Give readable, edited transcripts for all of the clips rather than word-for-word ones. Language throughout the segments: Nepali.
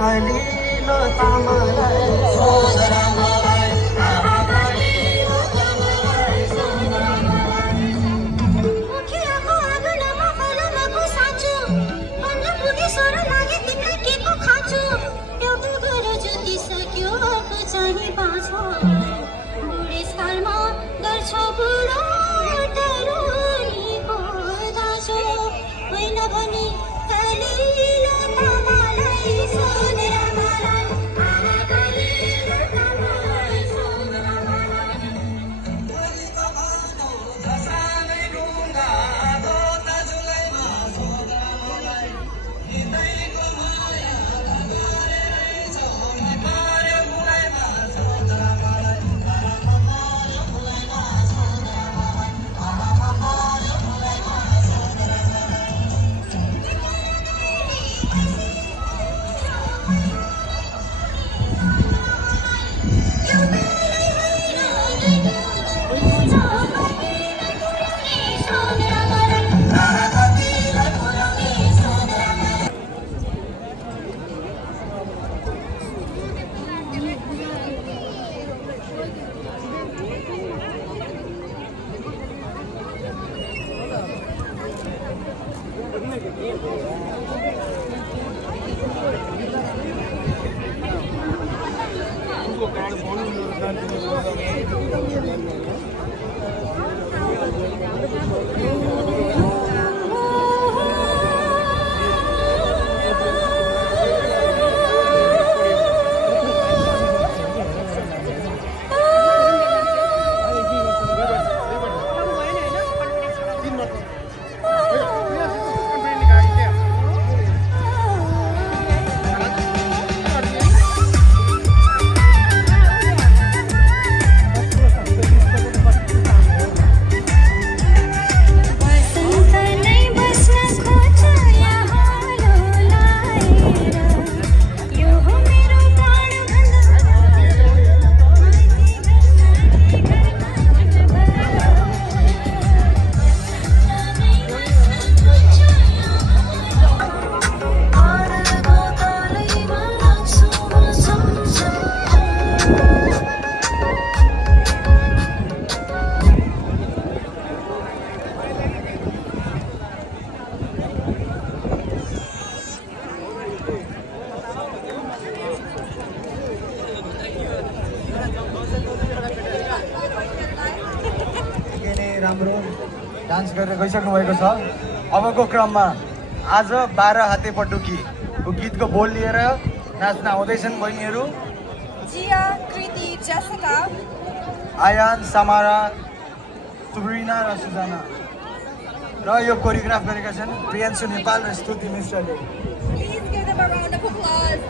कलिलो तामालाई सोधरा मलाई कलिलो तामालाई सोधरा मलाई मुखियाको आँगनमा फलमको साँचो बन्न पुगे स्वर लागे तिमीलाई केको खाँचो एउटा घर जुतिसक्यो अब चाहिँ बाँचो बुढेसकालमा गर्छ बुढो तरुणीको दाजो होइन भने कलिलो तामालाई सोधरा मलाई कलिलो तामालाई सोधरा मलाई बलिको भानु दसानै ढुङ्गा आधो दाजुलैमा सोधरा मलाई हिँड्दैको माया गरेरै छोडी पार्यो मुलैमा सोधरा मलाई पार्यो मुलैमा सोधरा मलाई पार्यो मुलैमा सोधरा राम्रो डान्स गरेर गइसक्नु भएको छ। अबको क्रममा आज 12 हाते पटुकी गीतको बोल लिएर नाच्न आउँदैछन् बहिनीहरू जिया, कृति, जेसिका, आयान, समारा, सुब्रिना र सुजाना र यो कोरियोग्राफ गरेका छन् प्रियांशु नेपाल र स्तुति मिश्रले। Please give them a round of applause.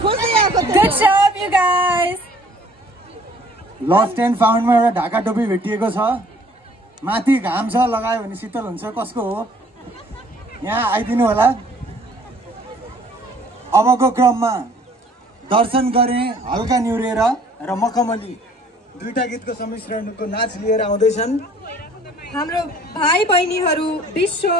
Good job, you guys. Lost and फाउन्डमा एउटा ढाका टोपी भेटिएको छ माथि घाम छ लगायो भने शीतल हुन्छ कसको हो यहाँ आइदिनु होला अबको क्रममा दर्शन गरे हल्का निहुरेर र मखमली दुईटा गीतको सम्मिश्रणको नाच लिएर आउँदैछन् हाम्रो भाइ बहिनीहरू विश्व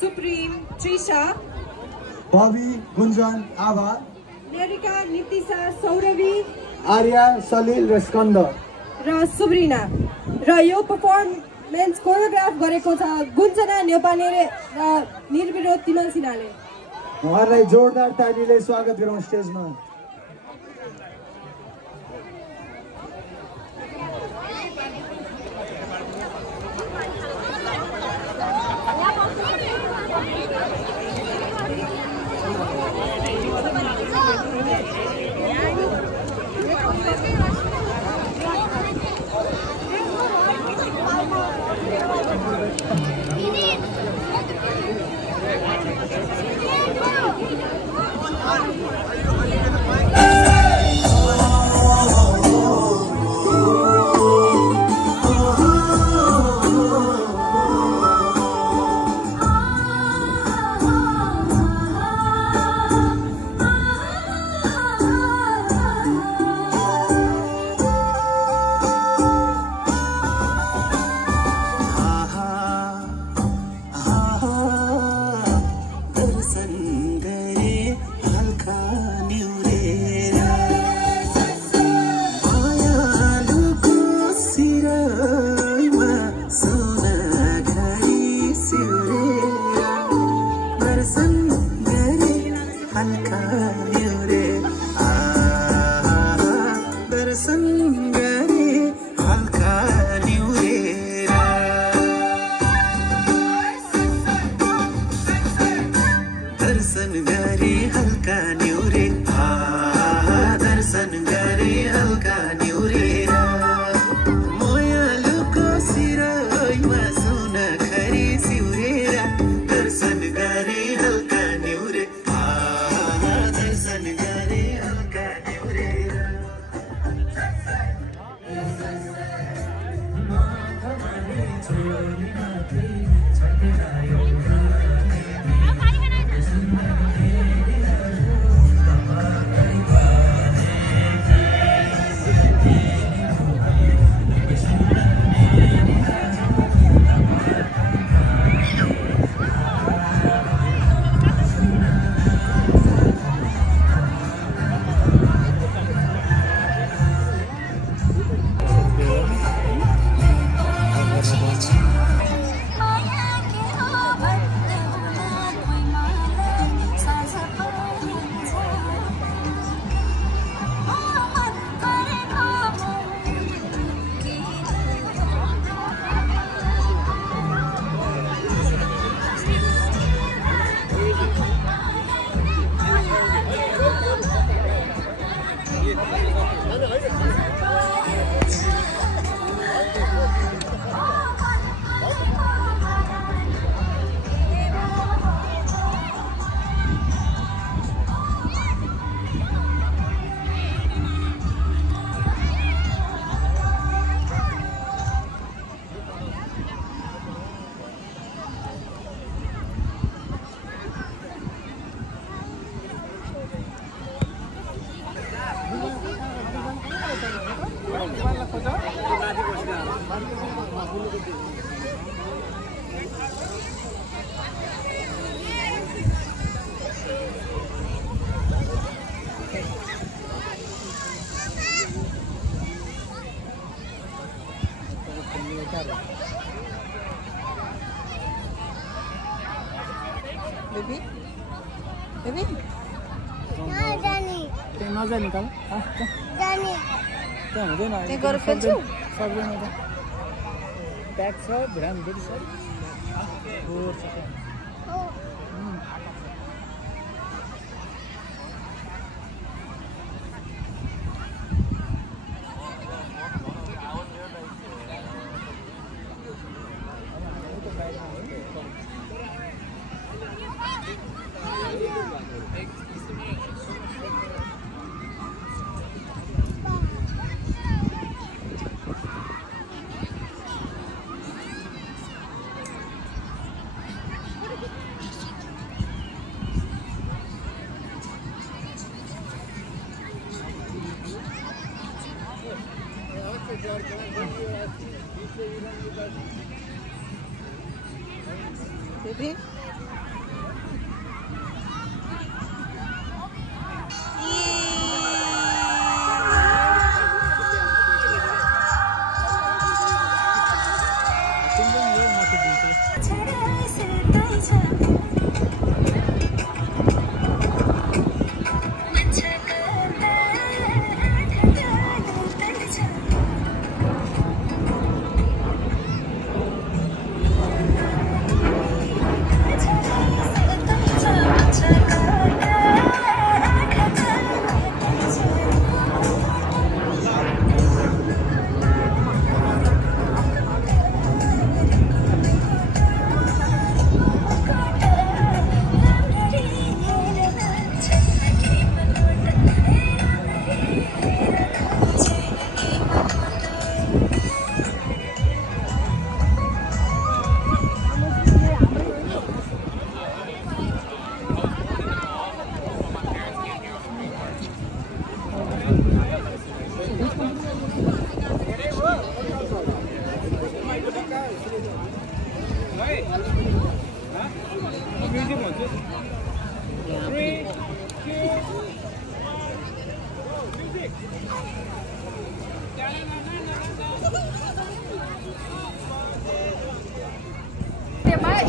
सुप्रिम त्रिशा बबी गुन्जन आभा नेरिका नितिशा सौरभी आर्या सलिल र स्कन्द र सुब्रिना र यो परफर्मेन्स कोरियोग्राफ गरेको छ गुन्जना नेपाली र निर्विरोध तिमल सिन्हाले उहाँहरूलाई जोरदार तालीले स्वागत गरौँ स्टेजमा Baby? Baby? नजा निकाल त्यहाँ हुँदैन त्यहाँ गएर खेल्छु सक्दैन त ब्याग छ भिरान फेरि सर छेत्री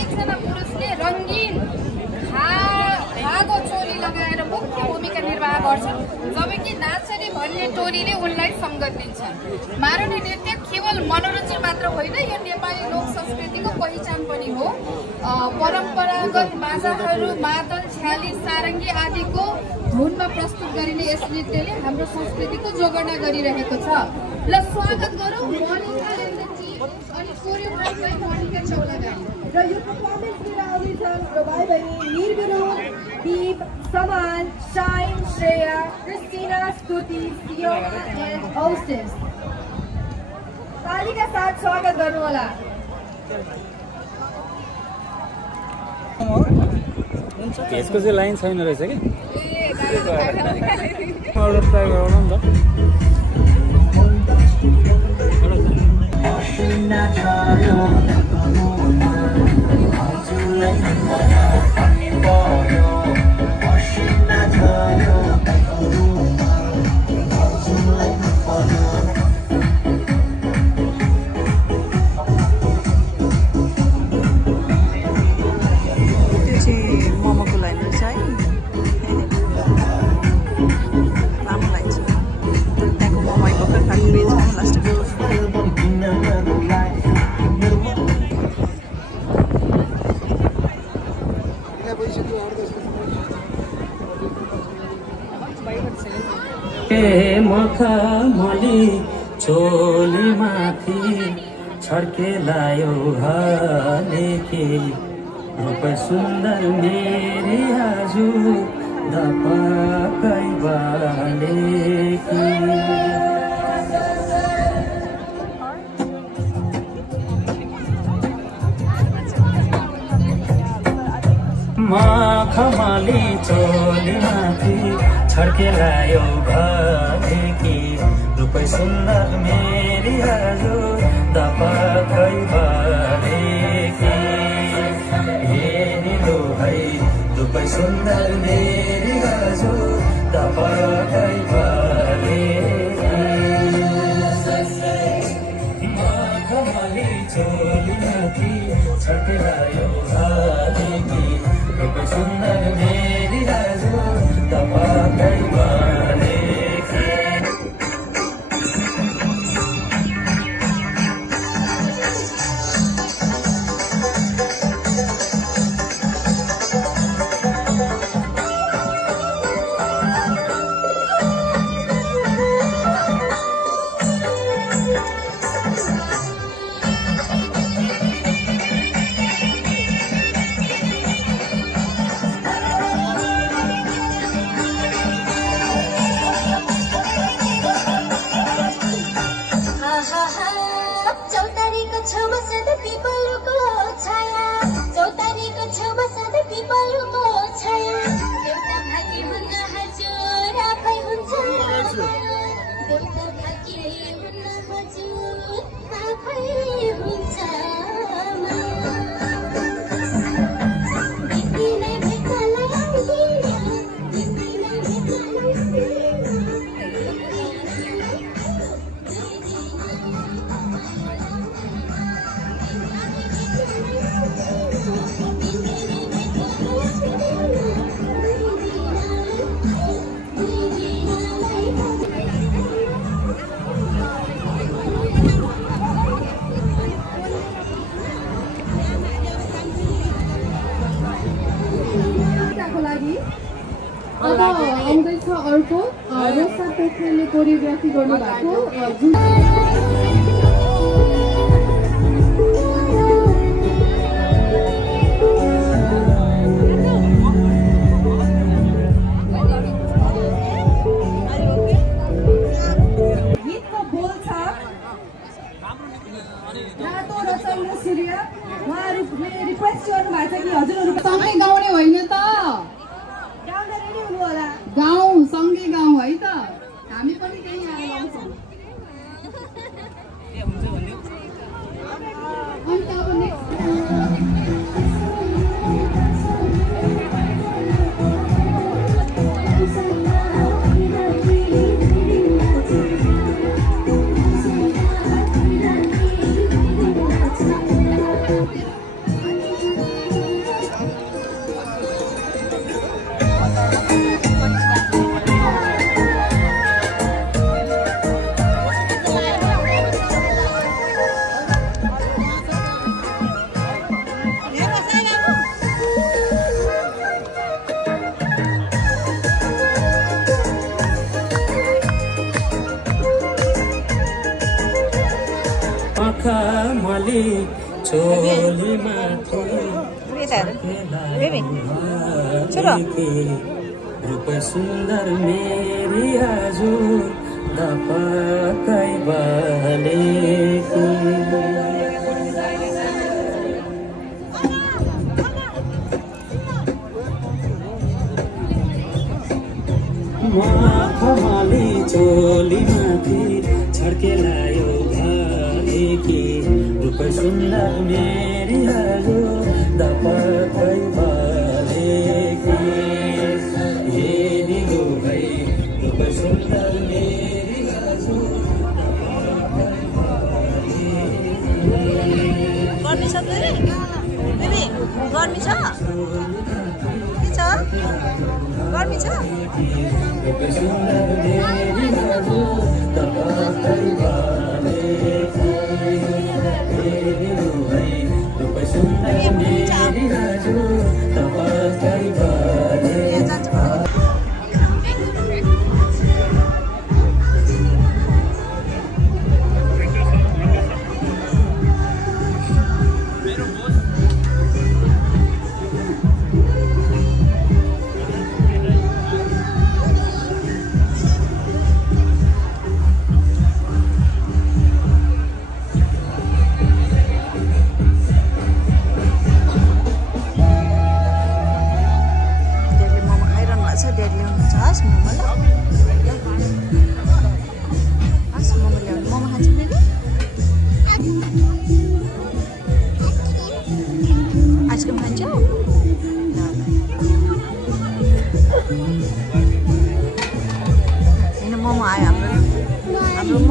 एकजना पुरुषले रङ्गीन धागो चोली लगाएर मुख्य भूमिका निर्वाह गर्छन्, जबकि नाचरी भन्ने टोलीले उनलाई सङ्गत दिन्छन्। मारुनी नृत्य केवल मनोरञ्जन मात्र होइन, यो नेपाली लोक संस्कृतिको पहिचान पनि हो। परम्परागत बाजाहरू, मादल, झ्याली, सारङ्गी आदिको धुनमा प्रस्तुत गरिने यस नृत्यले हाम्रो संस्कृतिको जोगर्ना गरिरहेको छ। ल स्वागत गरौँ अनि कोरियोग्राफर मोनिका चौलागाई। र यो पर्फर्मेन्स लिएर आउँदैछन् र भाइ बहिनी निर्विरोध, दीप, समान, शाइन, श्रेया, क्रिस्टिना, स्तुति, सियोना एन्ड होस्टेस। तालीका साथ स्वागत गर्नुहोला। त्यसको चाहिँ लाइन छैन रहेछ कि मोमोको लाइन रहेछ है राम्रो लाग्छ त्यहाँको मोमो आइपुग्यो फ्याक्ट्रीमा लास्ट मखमली चोली माथि छड्के लायो हालेकी रूप सुन्दर मेरी हजुर दपकै बालेकी मखमली चोली माथि छड्के लायो भनेकी रूप सुन्दर मेरी हजुर दपकै बालेकी हेरिलो है रूप सुन्दर मेरी हजुर दपकै बालेकी मखमली चोली माथि छड्के लायो भनेकी रूप सुन्दर मेरी हजुर दपकै बालेकी अब आउँदैछ अर्को रोसा पोखरेलले कोरियोग्राफी गर्नुभएको जुन गीतको बोल छ रातो रचन र सूर्य। उहाँहरूले रिक्वेस्ट गर्नुभएको छ कि हजुरहरू सँगै गाउने होइन त गाउन रेडी हुनु होला। गाउँ सँगै गाउँ है त हामी पनि त्यही आएर गाउँछौँ। अनि त अब मली चोली माथि रूप सुन्दर मेरी हजुर दपकै बलेकी खमाली चोली माथि छड्केलायो भनेकी रूप सुन्दर मेरी हजुर दपकै बलेकी हेरिलो भई रूप सुन्दर मेरी हजुर गर्मी छ फेरि बेबी गर्मी छ के छ गर्मी छ रूप सुन्दर मेरी हजुर दपकै बलेकी हेरिलो भई रूप सुन्दर मेरी हजुर दपकै बलेकी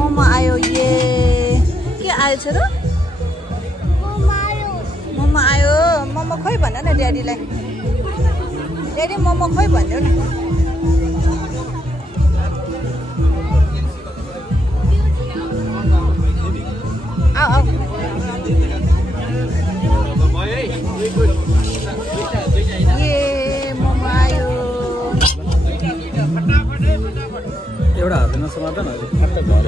मोमो आयो ये के आयो छ र मोमो आयो मोमो खोइ भन न ड्याडीलाई ड्याडी मोमो खोइ भन्नु न आऊ आऊ ये मोमो आयो एउटा हातमा समाधान हो फट्ट घर